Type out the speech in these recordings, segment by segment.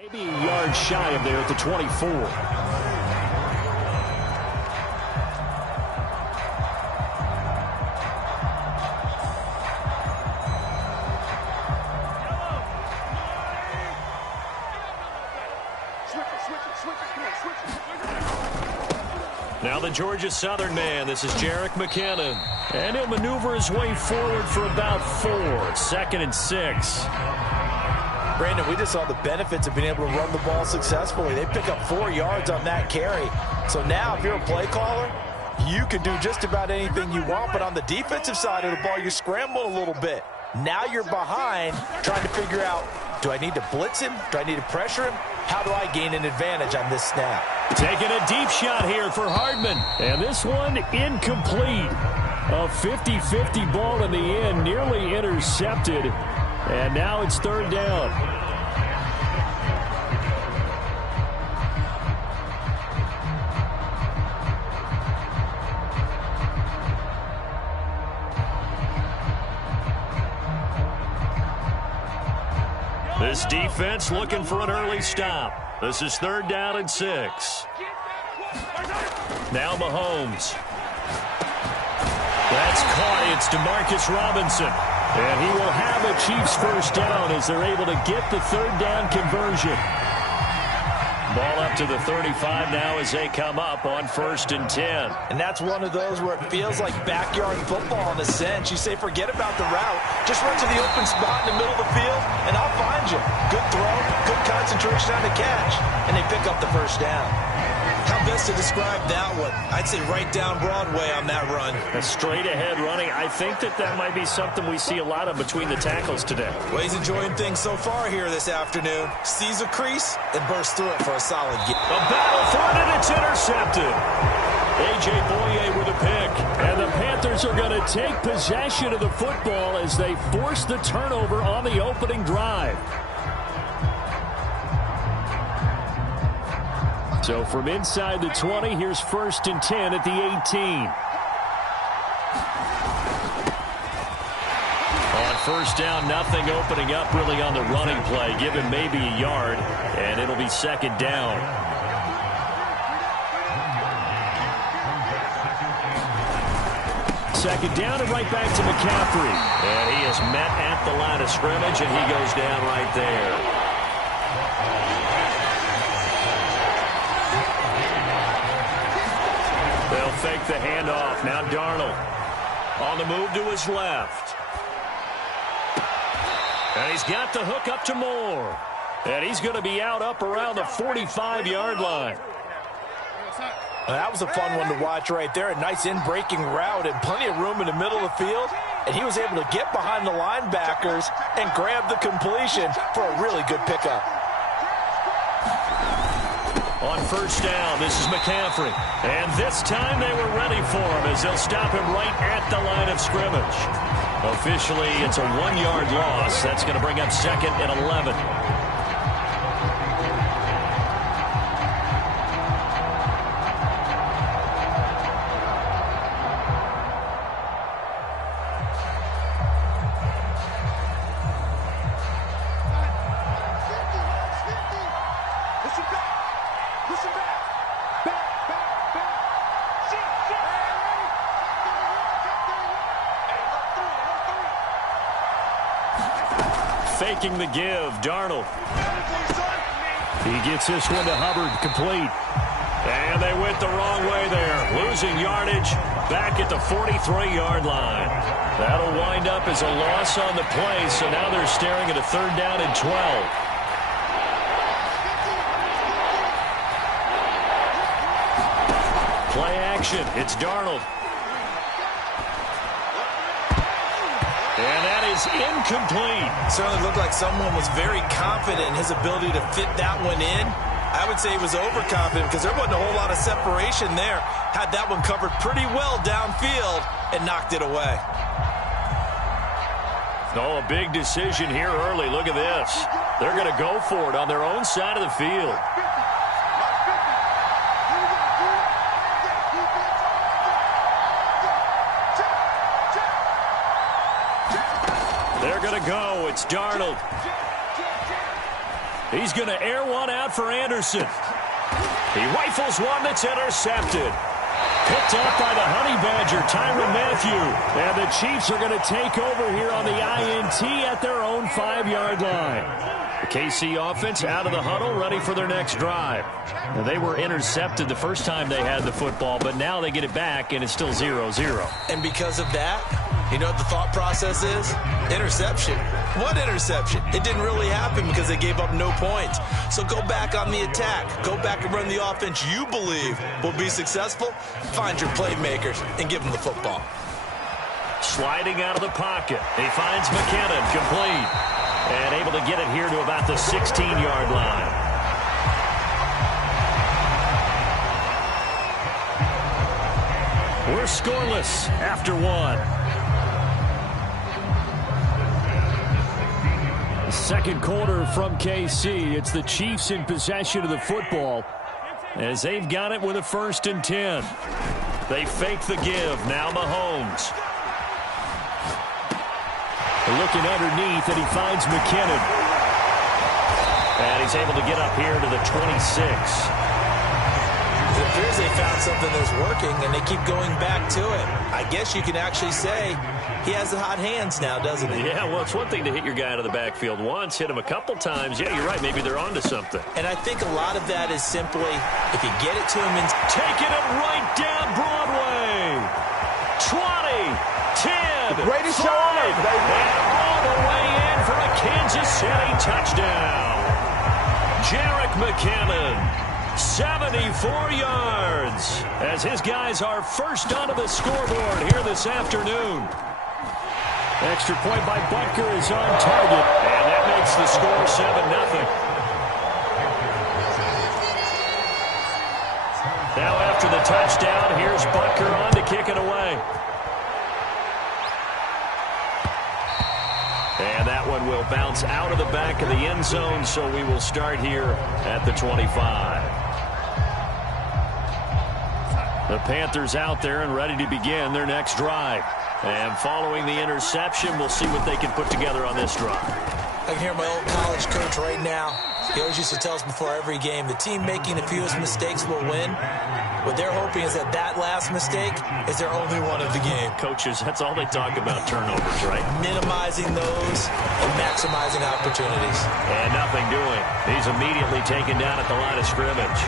Maybe a yard shy of there at the 24. Now the Georgia Southern man. This is Jerick McKinnon. And he'll maneuver his way forward for about 4. 2nd and 6. Brandon, we just saw the benefits of being able to run the ball successfully. They pick up 4 yards on that carry. So now if you're a play caller, you can do just about anything you want. But on the defensive side of the ball, you scramble a little bit. Now you're behind trying to figure out, do I need to blitz him? Do I need to pressure him? How do I gain an advantage on this snap? Taking a deep shot here for Hardman. And this one incomplete. A 50-50 ball in the end, nearly intercepted. And now it's 3rd down. This defense looking for an early stop. This is 3rd down and 6. Now Mahomes. That's caught. It's DeMarcus Robinson. And he will have a Chiefs first down as they're able to get the 3rd down conversion. Ball up to the 35 now as they come up on 1st and 10. And that's one of those where it feels like backyard football in a sense. You say forget about the route. Just run to the open spot in the middle of the field, and I'll find you. Good throw, good concentration on the catch, and they pick up the first down. How best to describe that one? I'd say right down Broadway on that run. A straight-ahead running. I think that might be something we see a lot of between the tackles today. Well, he's enjoying things so far here this afternoon. Sees a crease and bursts through it for a solid game. A battle for it, and it's intercepted. A.J. Boye with a pick. And the Panthers are going to take possession of the football as they force the turnover on the opening drive. So from inside the 20, here's 1st and 10 at the 18. On 1st down, nothing opening up really on the running play. Give him maybe a yard, and it'll be 2nd down. Second down and right back to McCaffrey. And he is met at the line of scrimmage, and he goes down right there. They'll fake the handoff. Now Darnold on the move to his left. And he's got the hook up to Moore. And he's going to be out up around the 45-yard line. That was a fun one to watch right there. A nice in-breaking route and plenty of room in the middle of the field. And he was able to get behind the linebackers and grab the completion for a really good pickup. On 1st down, this is McCaffrey. And this time they were ready for him as they'll stop him right at the line of scrimmage. Officially, it's a 1-yard loss. That's going to bring up 2nd and 11. Faking the give, Darnold. He gets this one to Hubbard, complete. And they went the wrong way there. Losing yardage back at the 43-yard line. That'll wind up as a loss on the play, so now they're staring at a 3rd down and 12. Play action, it's Darnold. And that is incomplete. Certainly looked like someone was very confident in his ability to fit that one in. I would say he was overconfident because there wasn't a whole lot of separation there. Had that one covered pretty well downfield and knocked it away. Oh, a big decision here early. Look at this. They're going to go for it on their own side of the field. They're going to go. It's Darnold. He's going to air one out for Anderson. He rifles one that's intercepted. Picked up by the Honey Badger, Tyrann Mathieu. And the Chiefs are going to take over here on the INT at their own 5-yard line. The KC offense out of the huddle, ready for their next drive. Now, they were intercepted the first time they had the football, but now they get it back, and it's still 0-0. And because of that, you know what the thought process is? Interception. What interception? It didn't really happen because they gave up no points. So go back on the attack. Go back and run the offense you believe will be successful. Find your playmakers and give them the football. Sliding out of the pocket. He finds McKinnon, complete. And able to get it here to about the 16-yard line. We're scoreless after one. Second quarter from KC. It's the Chiefs in possession of the football as they've got it with a 1st and 10. They fake the give. Now Mahomes. Looking underneath, and he finds McKinnon. And he's able to get up here to the 26. It appears they found something that's working, and they keep going back to it. I guess you can actually say he has the hot hands now, doesn't he? Yeah, well, it's one thing to hit your guy out of the backfield once, hit him a couple times. Yeah, you're right. Maybe they're onto something. And I think a lot of that is simply if you get it to him and taking it right down Broadway. 20. 10, the greatest 5, show on earth, baby. And all the way in for a Kansas City touchdown. Jerick McKinnon, 74 yards, as his guys are first onto the scoreboard here this afternoon. Extra point by Butker is on target, and that makes the score 7-0. Now after the touchdown, here's Butker on to kick it away. And that one will bounce out of the back of the end zone, so we will start here at the 25. The Panthers out there and ready to begin their next drive. And following the interception, we'll see what they can put together on this drive. I can hear my old college coach right now. He always used to tell us before every game, the team making the fewest mistakes will win. What they're hoping is that that last mistake is their only one of the game. Coaches, that's all they talk about, turnovers, right? Minimizing those and maximizing opportunities. And nothing doing. He's immediately taken down at the line of scrimmage.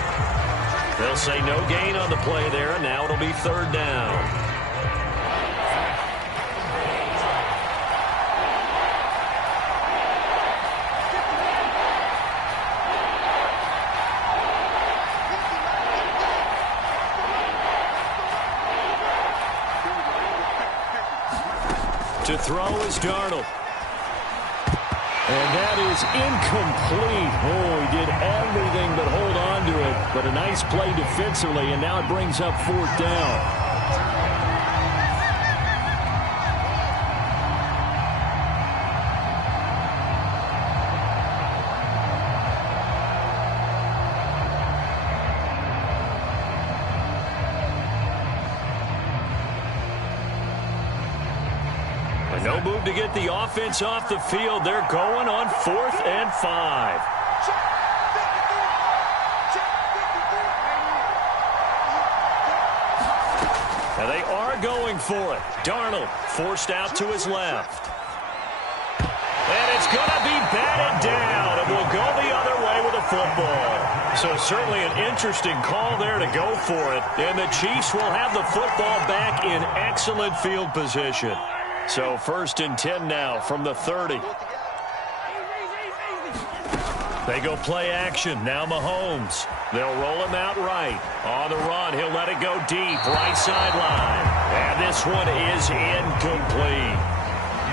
They'll say no gain on the play there, and now it'll be 3rd down. To throw is Darnold. And that is incomplete. Oh, he did everything but hold on to it. But a nice play defensively, and now it brings up 4th down. No move to get the offense off the field. They're going on 4th and 5. And they are going for it. Darnold forced out to his left. And it's going to be batted down. It will go the other way with a football. So certainly an interesting call there to go for it. And the Chiefs will have the football back in excellent field position. So 1st and 10 now from the 30. They go play action. Now Mahomes. They'll roll him out right. On the run, he'll let it go deep. Right sideline. And this one is incomplete.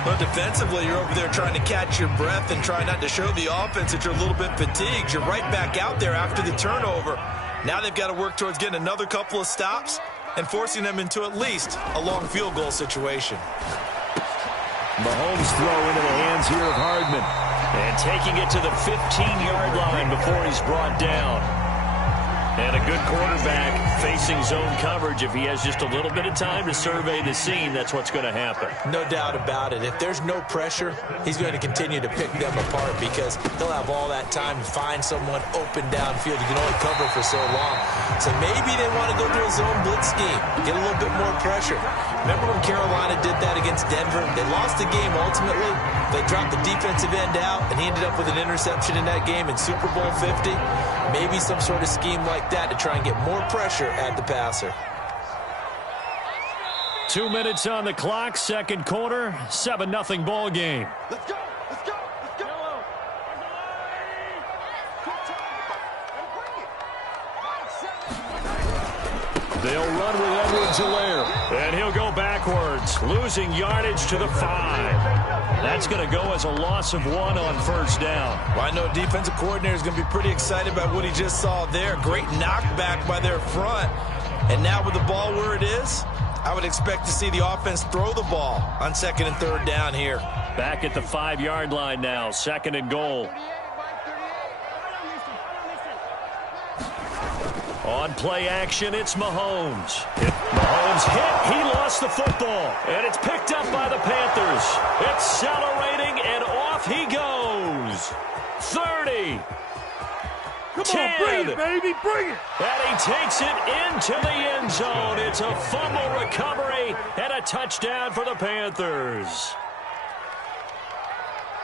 But defensively, you're over there trying to catch your breath and try not to show the offense that you're a little bit fatigued. You're right back out there after the turnover. Now they've got to work towards getting another couple of stops and forcing them into at least a long field goal situation. Mahomes throw into the hands here of Hardman. And taking it to the 15-yard line before he's brought down. And a good quarterback facing zone coverage. If he has just a little bit of time to survey the scene, that's what's going to happen. No doubt about it. If there's no pressure, he's going to continue to pick them apart because he'll have all that time to find someone open downfield. You can only cover for so long. So maybe they want to go to a zone blitz scheme, get a little bit more pressure. Remember when Carolina did that against Denver? They lost the game ultimately. They dropped the defensive end out, and he ended up with an interception in that game in Super Bowl 50. Maybe some sort of scheme like that to try and get more pressure at the passer. 2 minutes on the clock, second quarter, 7-0 ball game. Let's go. Let's go. Let's go. They'll run with Edwards-Helaire. And he'll go backwards, losing yardage to the 5. That's going to go as a loss of 1 on first down. Well, I know defensive coordinator is going to be pretty excited about what he just saw there. Great knockback by their front. And now with the ball where it is, I would expect to see the offense throw the ball on second and third down here. Back at the 5-yard line now, second and goal. On play action, it's Mahomes. Mahomes hit. He lost the football. And it's picked up by the Panthers. Accelerating, and off he goes. 30. Come 10. on, bring it, baby, bring it. And he takes it into the end zone. It's a fumble recovery and a touchdown for the Panthers.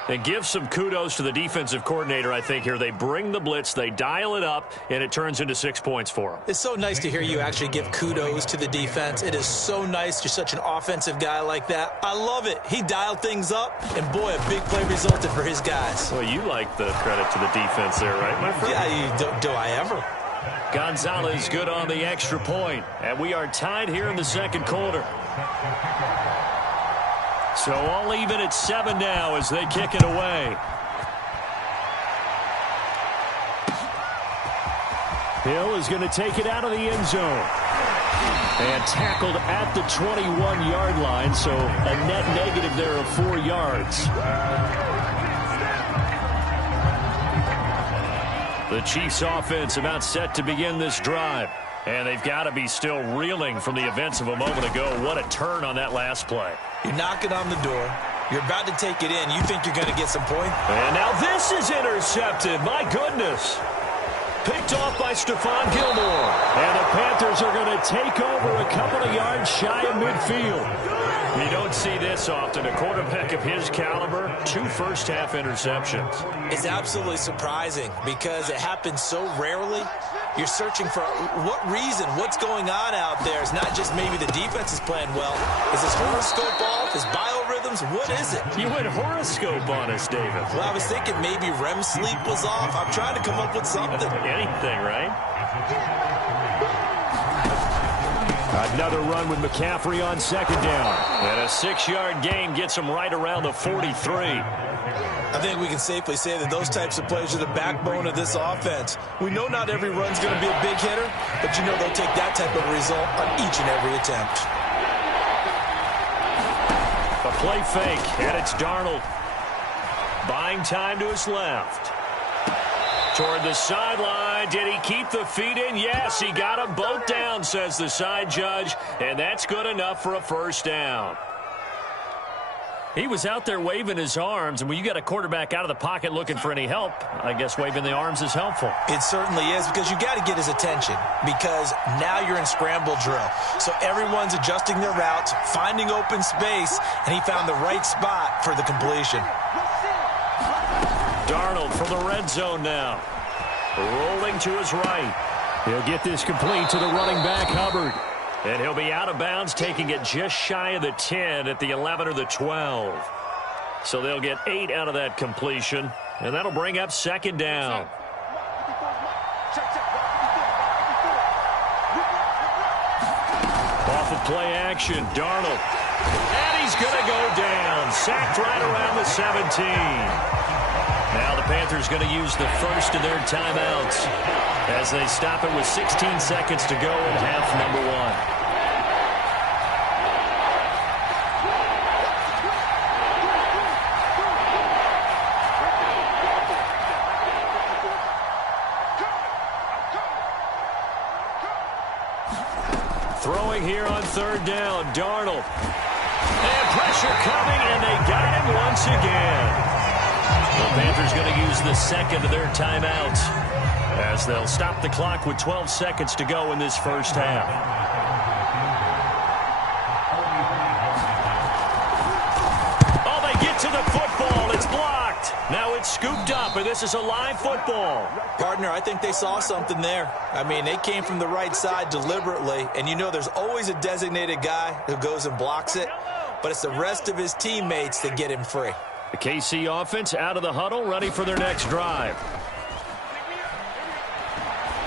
And give some kudos to the defensive coordinator, I think, here. They bring the blitz, they dial it up, and it turns into 6 points for them. It's so nice to hear you actually give kudos to the defense. It is so nice. You're such an offensive guy like that. I love it. He dialed things up, and boy, a big play resulted for his guys. Well, you like the credit to the defense there, right, my friend? Yeah, do I ever? Gonzalez good on the extra point, and we are tied here in the second quarter. So all even at 7 now as they kick it away. Hill is going to take it out of the end zone. And tackled at the 21-yard line, so a net negative there of 4 yards. The Chiefs offense about set to begin this drive. And they've got to be still reeling from the events of a moment ago. What a turn on that last play. You're knocking on the door. You're about to take it in. You think you're going to get some points? And now this is intercepted. My goodness. Picked off by Stephon Gilmore. And the Panthers are going to take over a couple of yards shy of midfield. You don't see this often. A quarterback of his caliber, 2 first-half interceptions. It's absolutely surprising because it happens so rarely. You're searching for what reason, what's going on out there. It's not just maybe the defense is playing well. Is his horoscope off? His biorhythms? What is it? You went horoscope on us, David. Well, I was thinking maybe REM sleep was off. I'm trying to come up with something. Anything, right? Another run with McCaffrey on second down. And a 6-yard gain gets him right around the 43. I think we can safely say that those types of plays are the backbone of this offense. We know not every run's going to be a big hitter, but you know they'll take that type of result on each and every attempt. A play fake, and it's Darnold. Buying time to his left. Toward the sideline. Did he keep the feet in? Yes, he got them both down, says the side judge, and that's good enough for a first down. He was out there waving his arms, and when you got a quarterback out of the pocket looking for any help, I guess waving the arms is helpful. It certainly is, because you got to get his attention, because now you're in scramble drill. So everyone's adjusting their routes, finding open space, and he found the right spot for the completion. Darnold from the red zone now. Rolling to his right. He'll get this complete to the running back, Hubbard. And he'll be out of bounds, taking it just shy of the 10 at the 11 or the 12. So they'll get 8 out of that completion, and that'll bring up second down. Off of play action, Darnold. And he's going to go down. Sacked right around the 17. Now the Panthers going to use the first of their timeouts as they stop it with 16 seconds to go in half number 1. third down. Darnold. And pressure coming, and they got him once again. The Panthers going to use the second of their timeouts as they'll stop the clock with 12 seconds to go in this first half. Oh, they get to the football. It's blocked. Now it's scooped up, and this is a live football. Partner, I think they saw something there. I mean, they came from the right side deliberately, and you know there's always a designated guy who goes and blocks it, but it's the rest of his teammates that get him free. The KC offense out of the huddle, ready for their next drive.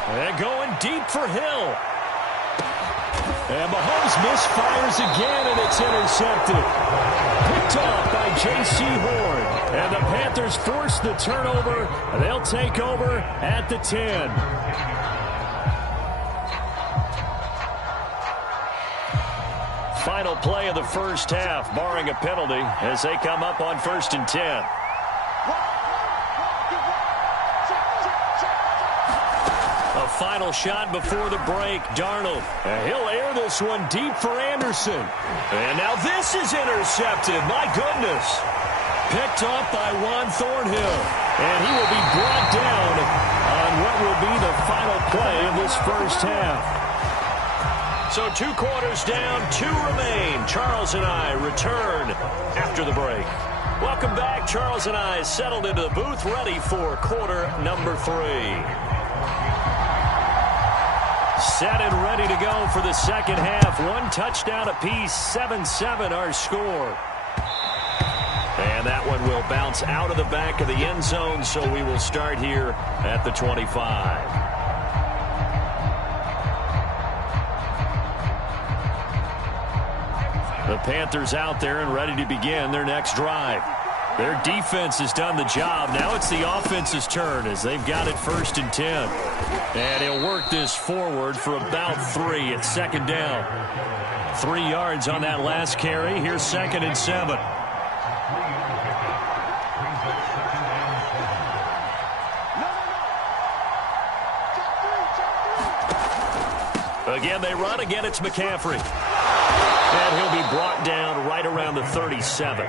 And going deep for Hill. And Mahomes misfires again, and it's intercepted. Picked off by J.C. Horn. And the Panthers force the turnover. They'll take over at the 10. Final play of the first half, barring a penalty, as they come up on 1st and 10. A final shot before the break. Darnold. And he'll air this one deep for Anderson. And now this is intercepted. My goodness. Picked off by Juan Thornhill. And he will be brought down on what will be the final play of this first half. So 2 quarters down, 2 remain. Charles and I return after the break. Welcome back. Charles and I settled into the booth, ready for quarter number 3. Set and ready to go for the second half. 1 touchdown apiece, 7-7 our score. And that one will bounce out of the back of the end zone, so we will start here at the 25. The Panthers out there and ready to begin their next drive. Their defense has done the job. Now it's the offense's turn as they've got it 1st and 10. And he'll work this forward for about 3 at second down. 3 yards on that last carry. Here's 2nd and 7. Again, they run. Again, it's McCaffrey. And he'll be brought down right around the 37.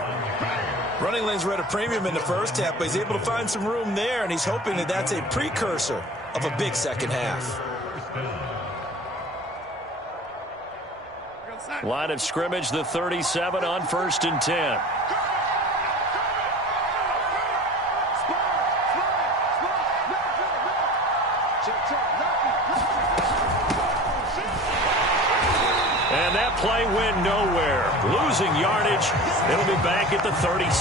Running lanes were at a premium in the first half, but he's able to find some room there, and he's hoping that that's a precursor of a big second half. Line of scrimmage, the 37 on 1st and 10. And that play went nowhere. Losing yardage. It'll be back at the 36.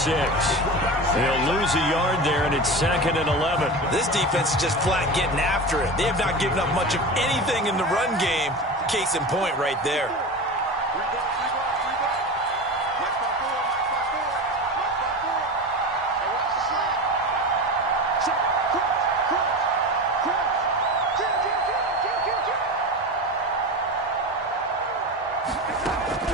They'll lose a yard there, and it's 2nd and 11. This defense is just flat getting after it. They have not given up much of anything in the run game. Case in point right there.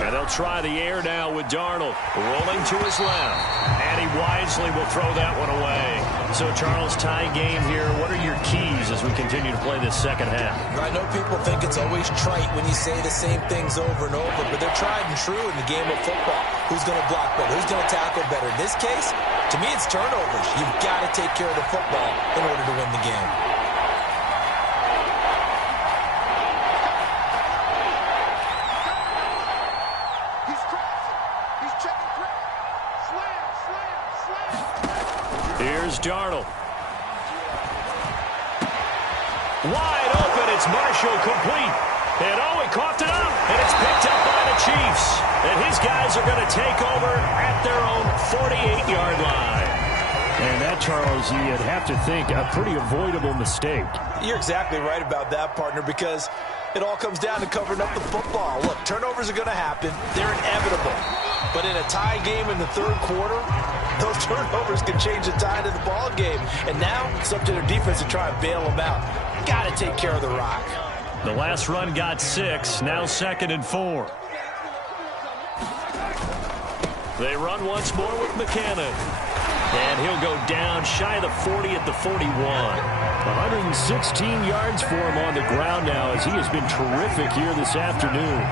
And they'll try the air now with Darnold. Rolling to his left. And he wisely will throw that one away. So, Charles, tie game here. What are your keys as we continue to play this second half? I know people think it's always trite when you say the same things over and over, but they're tried and true in the game of football. Who's going to block better? Who's going to tackle better? In this case, to me, it's turnovers. You've got to take care of the football in order to win the game. Here's Darnold. Wide open. It's Marshall complete. And oh, he coughed it up. And it's picked up by the Chiefs. And his guys are going to take over at their own 48-yard line. And that, Charles, you'd have to think a pretty avoidable mistake. You're exactly right about that, partner, because it all comes down to covering up the football. Look, turnovers are going to happen. They're inevitable. But in a tie game in the third quarter, those turnovers can change the tide of the ball game. And now it's up to their defense to try and bail them out. Got to take care of the rock. The last run got 6. Now 2nd and 4. They run once more with McCannon. And he'll go down shy of the 40 at the 41. 116 yards for him on the ground now as he has been terrific here this afternoon.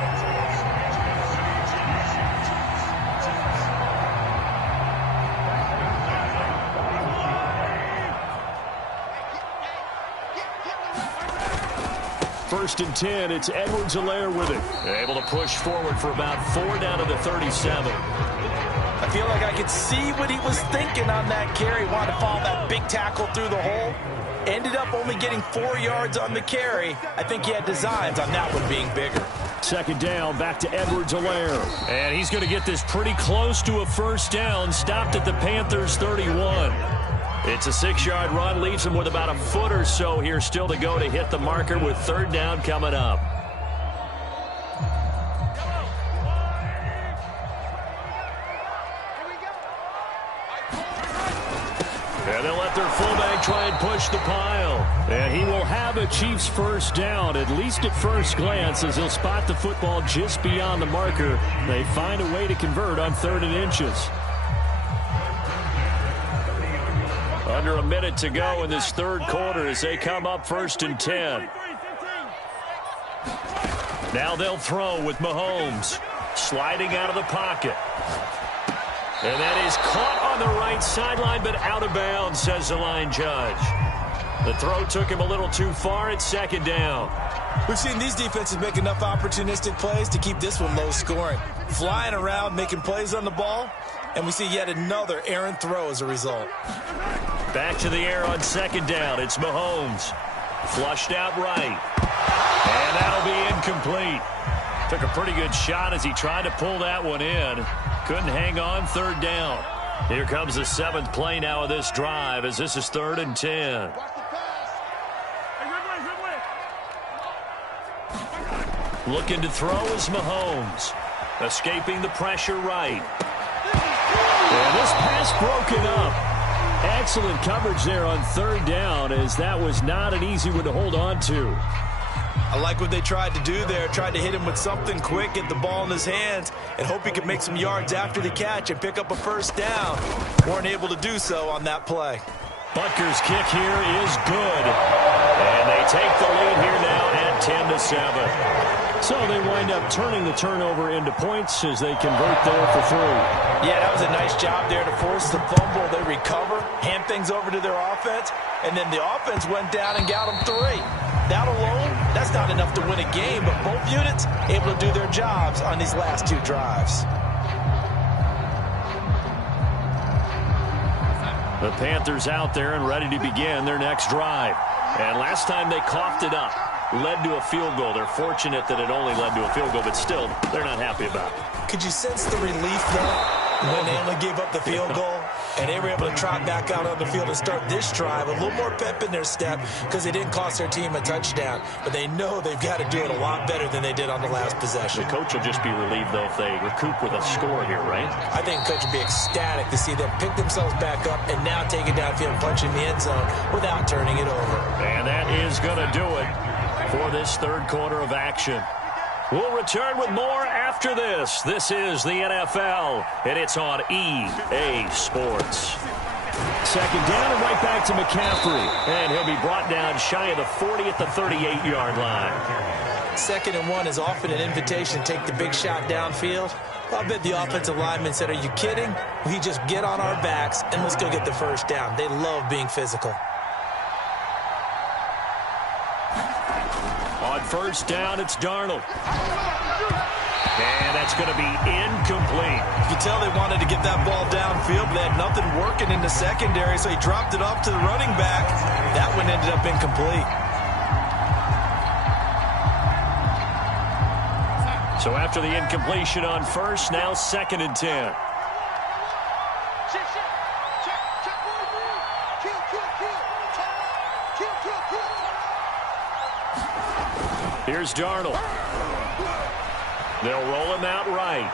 first and 10. It's Edwards-Helaire with it. Able to push forward for about 4 down to the 37. I feel like I could see what he was thinking on that carry. Wanted to follow that big tackle through the hole. Ended up only getting 4 yards on the carry. I think he had designs on that one being bigger. Second down, back to Edwards-Helaire. And he's going to get this pretty close to a first down. Stopped at the Panthers' 31. It's a 6-yard run. Leaves him with about a foot or so here still to go to hit the marker with third down coming up. And they'll let their fullback try and push the pile. And he will have a Chiefs first down, at least at first glance, as he'll spot the football just beyond the marker. They find a way to convert on 3rd and inches. Under a minute to go in this third quarter as they come up 1st and 10. Now they'll throw with Mahomes. Sliding out of the pocket. And that is caught on the right sideline, but out of bounds, says the line judge. The throw took him a little too far. It's 2nd down. We've seen these defenses make enough opportunistic plays to keep this one low scoring. Flying around, making plays on the ball, and we see yet another errant throw as a result. Back to the air on 2nd down. It's Mahomes. Flushed out right. And that'll be incomplete. Took a pretty good shot as he tried to pull that one in. Couldn't hang on. 3rd down. Here comes the 7th play now of this drive as this is 3rd and 10. Looking to throw is Mahomes. Escaping the pressure right. And this pass broken up. Excellent coverage there on 3rd down as that was not an easy one to hold on to. I like what they tried to do there. Tried to hit him with something quick, get the ball in his hands, and hope he could make some yards after the catch and pick up a first down. Weren't able to do so on that play. Butker's kick here is good. And they take the lead here now at 10-7. So they wind up turning the turnover into points as they convert there for 3. Yeah, that was a nice job there to force the fumble. They recover, hand things over to their offense, and then the offense went down and got them 3. That alone, that's not enough to win a game, but both units able to do their jobs on these last 2 drives. The Panthers out there and ready to begin their next drive. And last time they coughed it up, led to a field goal. They're fortunate that it only led to a field goal, but still, they're not happy about it. Could you sense the relief, though, when they only gave up the field goal and they were able to trot back out on the field and start this drive? A little more pep in their step because they didn't cost their team a touchdown, but they know they've got to do it a lot better than they did on the last possession. The coach will just be relieved, though, if they recoup with a score here, right? I think the coach will be ecstatic to see them pick themselves back up and now take it downfield and punch in the end zone without turning it over. And that is going to do it for this third quarter of action. We'll return with more after this. This is the NFL, and it's on EA Sports. 2nd down and right back to McCaffrey. And he'll be brought down shy of the 40 at the 38-yard line. 2nd and 1 is often an invitation to take the big shot downfield. I bet the offensive lineman said, "Are you kidding? We just get on our backs and let's go get the first down." They love being physical. On 1st down, it's Darnold. And that's going to be incomplete. You can tell they wanted to get that ball downfield, but they had nothing working in the secondary, so he dropped it off to the running back. That one ended up incomplete. So after the incompletion on 1st, now 2nd and 10. Here's Darnold. They'll roll him out right.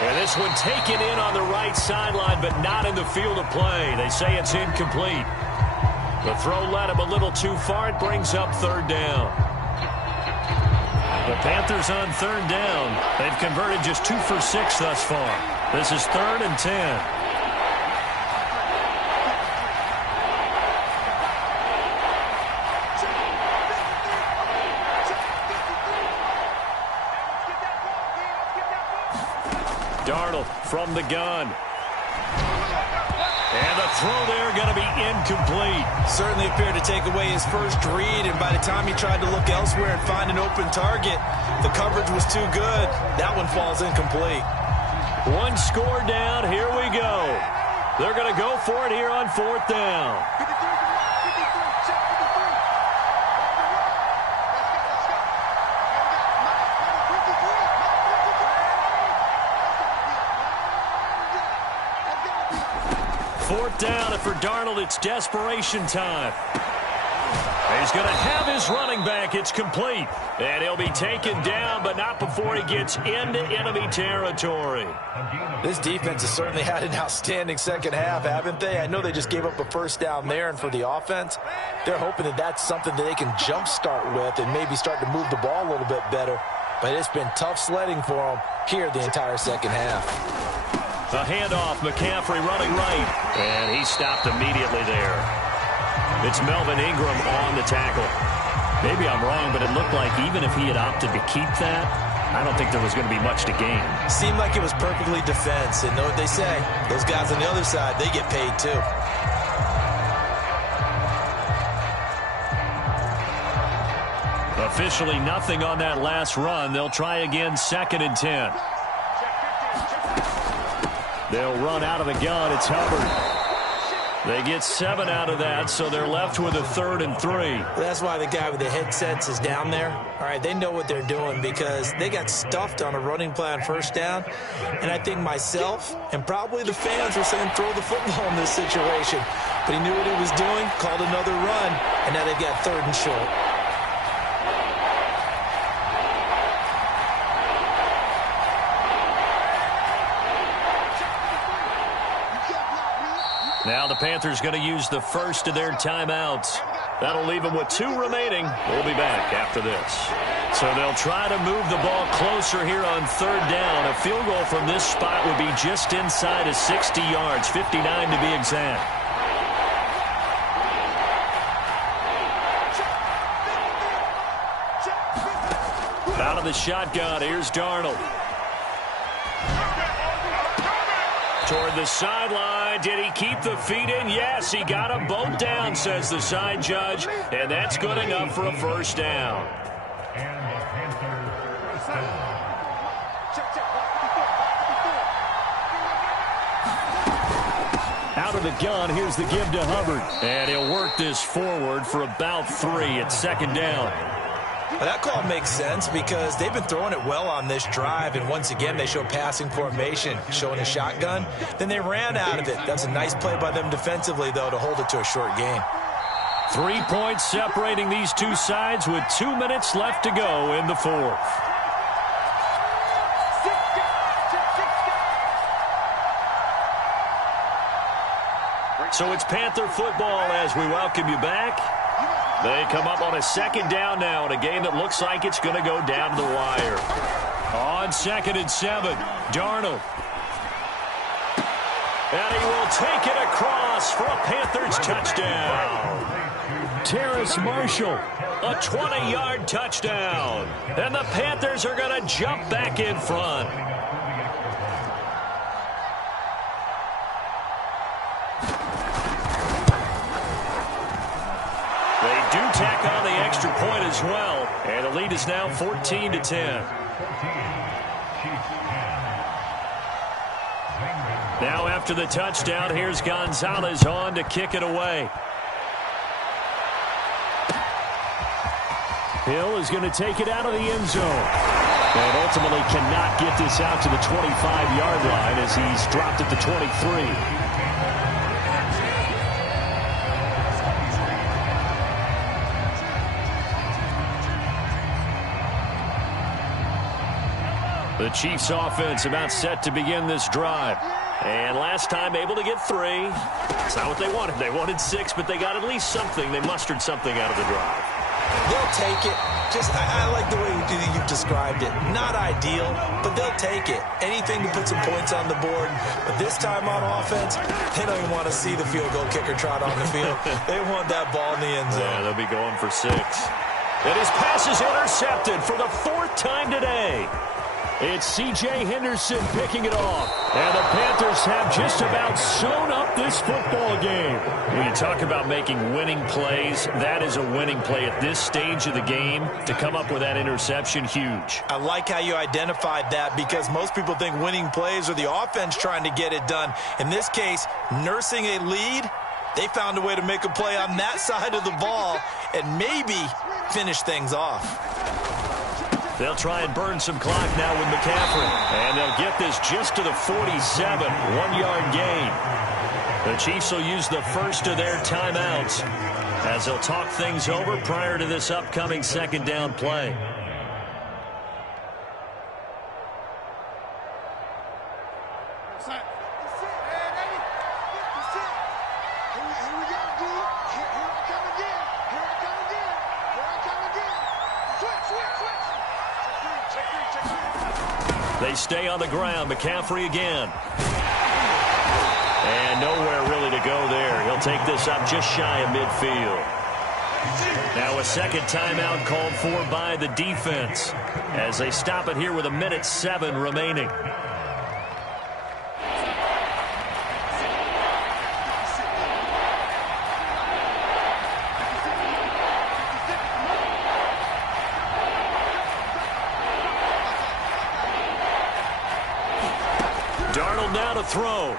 And this one taken in on the right sideline, but not in the field of play. They say it's incomplete. The throw led him a little too far. It brings up 3rd down. The Panthers on 3rd down. They've converted just 2 for 6 thus far. This is 3rd and 10. Darnold from the gun. And the throw there going to be incomplete. Certainly appeared to take away his first read, and by the time he tried to look elsewhere and find an open target, the coverage was too good. That one falls incomplete. One score down. Here we go. They're going to go for it here on 4th down. Fourth down, and for Darnold, it's desperation time. He's going to have his running back. It's complete. And he'll be taken down, but not before he gets into enemy territory. This defense has certainly had an outstanding second half, haven't they? I know they just gave up a first down there, and for the offense, they're hoping that that's something that they can jumpstart with and maybe start to move the ball a little bit better. But it's been tough sledding for them here the entire second half. A handoff, McCaffrey running right, and he stopped immediately there. It's Melvin Ingram on the tackle. Maybe I'm wrong, but it looked like even if he had opted to keep that, I don't think there was going to be much to gain. Seemed like it was perfectly defense, and know what they say, those guys on the other side, they get paid too. Officially nothing on that last run. They'll try again, 2nd and 10. They'll run out of the gun. It's Hubbard. They get 7 out of that, so they're left with a 3rd and 3. That's why the guy with the headsets is down there. All right, they know what they're doing because they got stuffed on a running play on first down. And I think myself and probably the fans were saying throw the football in this situation. But he knew what he was doing, called another run, and now they've got 3rd and short. Now the Panthers going to use the first of their timeouts. That'll leave them with 2 remaining. We'll be back after this. So they'll try to move the ball closer here on 3rd down. A field goal from this spot would be just inside of 60 yards, 59 to be exact. Out of the shotgun, here's Darnold. Toward the sideline. Did he keep the feet in? Yes, he got them both down, says the side judge. And that's good enough for a first down. Out of the gun, here's the give to Hubbard. And he'll work this forward for about 3 at 2nd down. Well, that call makes sense because they've been throwing it well on this drive, and once again they show passing formation, showing a shotgun. Then they ran out of it. That's a nice play by them defensively, though, to hold it to a short gain. 3 points separating these two sides with 2 minutes left to go in the 4th. So it's Panther football as we welcome you back. They come up on a 2nd down now in a game that looks like it's going to go down to the wire. On 2nd and 7, Darnold. And he will take it across for a Panthers touchdown. Terrace Marshall, a 20-yard touchdown. And the Panthers are going to jump back in front. They do tack on the extra point as well. And the lead is now 14-10. Now after the touchdown, here's Gonzalez on to kick it away. Hill is going to take it out of the end zone. And ultimately cannot get this out to the 25-yard line as he's dropped at the 23. The Chiefs offense about set to begin this drive. And last time able to get 3. That's not what they wanted. They wanted 6, but they got at least something. They mustered something out of the drive. They'll take it. I like the way you've described it. Not ideal, but they'll take it. Anything to put some points on the board. But this time on offense, they don't even want to see the field goal kicker trot on the field. They want that ball in the end zone. Yeah, they'll be going for 6. And his pass is intercepted for the 4th time today. It's C.J. Henderson picking it off. And the Panthers have just about sewn up this football game. When you talk about making winning plays, that is a winning play at this stage of the game. To come up with that interception, huge. I like how you identified that, because most people think winning plays are the offense trying to get it done. In this case, nursing a lead, they found a way to make a play on that side of the ball and maybe finish things off. They'll try and burn some clock now with McCaffrey. And they'll get this just to the 47, 1-yard gain. The Chiefs will use the first of their timeouts as they'll talk things over prior to this upcoming second down play. They stay on the ground. McCaffrey again. And nowhere really to go there. He'll take this up just shy of midfield. Now a second timeout called for by the defense as they stop it here with 1:07 remaining. Darnold now to throw.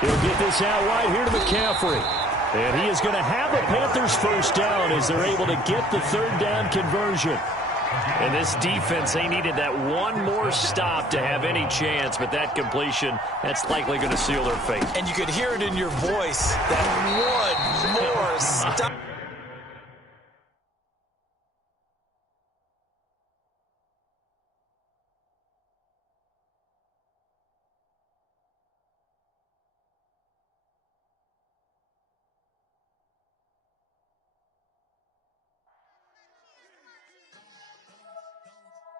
He'll get this out wide here to McCaffrey. And he is going to have a Panthers first down as they're able to get the third down conversion. And this defense, they needed that one more stop to have any chance, but that completion, that's likely going to seal their fate. And you could hear it in your voice, that one more stop.